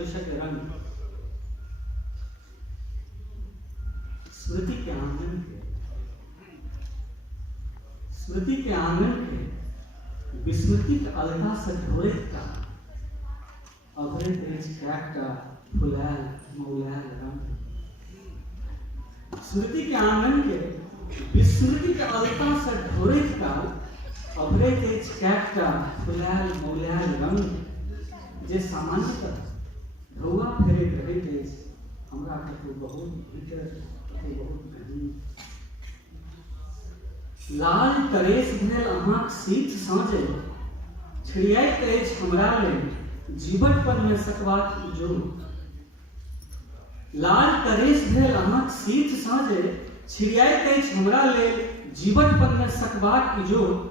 केशक रंग स्मृति के आंगन के विस्मृति के अलता से ढोरे का अभरे तेज कैकटा फुलाल मौलाल रंग। स्मृति के आंगन के विस्मृति के अलता से ढोरे का अभरे तेज कैकटा फुलाल मौलाल रंग। जे सामान्यतः ढौआ फेरे रहे तेज हमरा कतो बहुत भीतर कतो बहुत गहीर। लाल करेश भेल अहाँक सीत साँझे छिड़ियाइत अछि हमरा लेल जीवटपन में सकबाक इजोर। लाल करेश भेल अहाँक सीत साँझे छिड़ियाइत अछि हमरा लेल जीवटपन में सकबाक इजोर।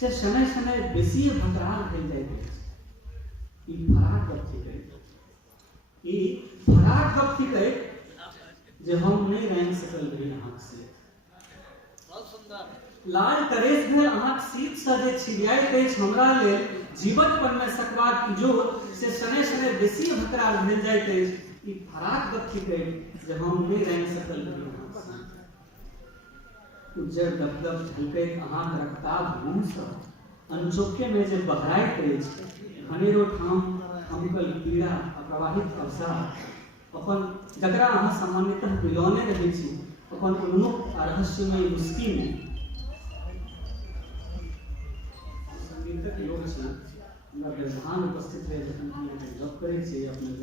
से शनै शनै बेसी भकराल भेल जाइत अछि। ई फराक गप थिकै जे हम नहीं रैंक सकल रही अहाँक से। लाल करेश भेल अहाँक सीत सँ जे छिड़ियाइत अछि हमरा लेल जीवटपन में सकबाक इजोर। से शनै शनै बेसी भकराल भेल जाइत अछि। ई फराक गप थिकै जे हम नहीं रैंक सकल रही अहाँक से। उज्जर दपदप झलकैत अहाँक रक्ताभ मुँह सँ अनचोके में जे बहराइत अछि घनेरो ठाम हमकल पीड़ा अप्रवाहित अवसाद। अपन जकरा अहाँ सामान्यतः बिलौने रहै छी अपन उन्मुक्त आ रहस्यमय मुस्की में। संगीतक लोक छी हमरा व्यवधान उपस्थित रहे जखन हम गप करै छी अपने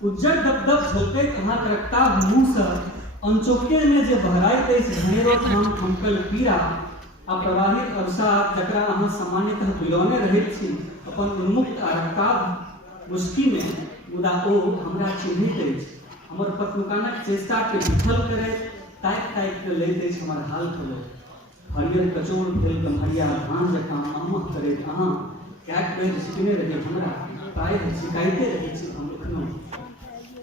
उज्जर दपदप झलकैत अहाँक रक्ताभ मुँह सँ अनचोके में जे बहराइत अछि घनेरो ठाम हमकल पीड़ा अप्रवाहित अवसाद। जकरा अहाँ सामान्यतः बिलौने रहैत छी अपन उन्मुक्त आ रक्ताभ मुस्की में। मुदा ओ हमरा चिन्हित अछि हमर पत्नुकानक चेष्टा के विफल करैत ताकि के लैत अछि हमर हाल खबर। हरियर कचोर भेल गम्हरिया धान जकाँ अहमह करैत अहाँ कैक बेर झिकने रही हमरा प्राय झिकाइते रहै छी हम एखनो।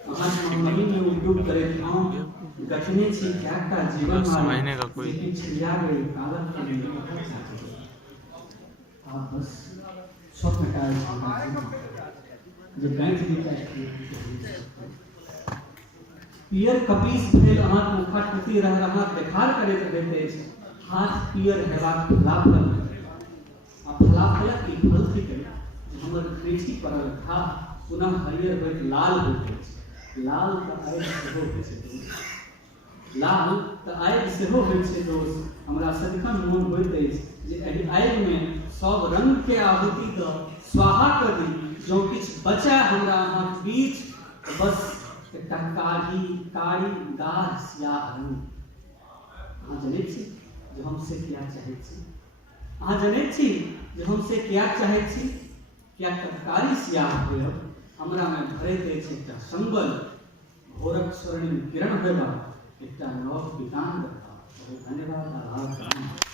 अहाँ महीन में उद्योग करैत हम गठने छी कैकटा जीवन माला जेकि छिड़िया गई कालक के लिए। आप बस स्वप्न का जो बैंक दिखा पियर कपीस भेल अहाँक मुखाकृति रह रहा देखार करैत रहैत अछि। हाथ पियर हेबाक फलाफल आ फलाफलक ई फल थिकै हमर कृषि पड़ल घाह पुनः हरियर होइत लाल होइत अछि। लाल तऽ आगि सेहो होइत छै दोस्त। हमरा सदिखन मोन होइत अछि जे एहि आगि में सब रंग के आहुति दऽ स्वाहा कऽ दी। जो किछु बचै हमरा अहाँक बीच बस एकटा कारी गाढ़ सियाह रंग। अहाँ जनैत छी जे हम से किया चाहैत छी? अहाँ जनैत छी जे हम से किया चाहैत छी? किया कारी सियाह होयब हमरा में भरैत अछि एकटा संबल भोरक स्वर्णिम किरण होयबाक एकटा नव विधान। बहुत धन्यवाद। आभार।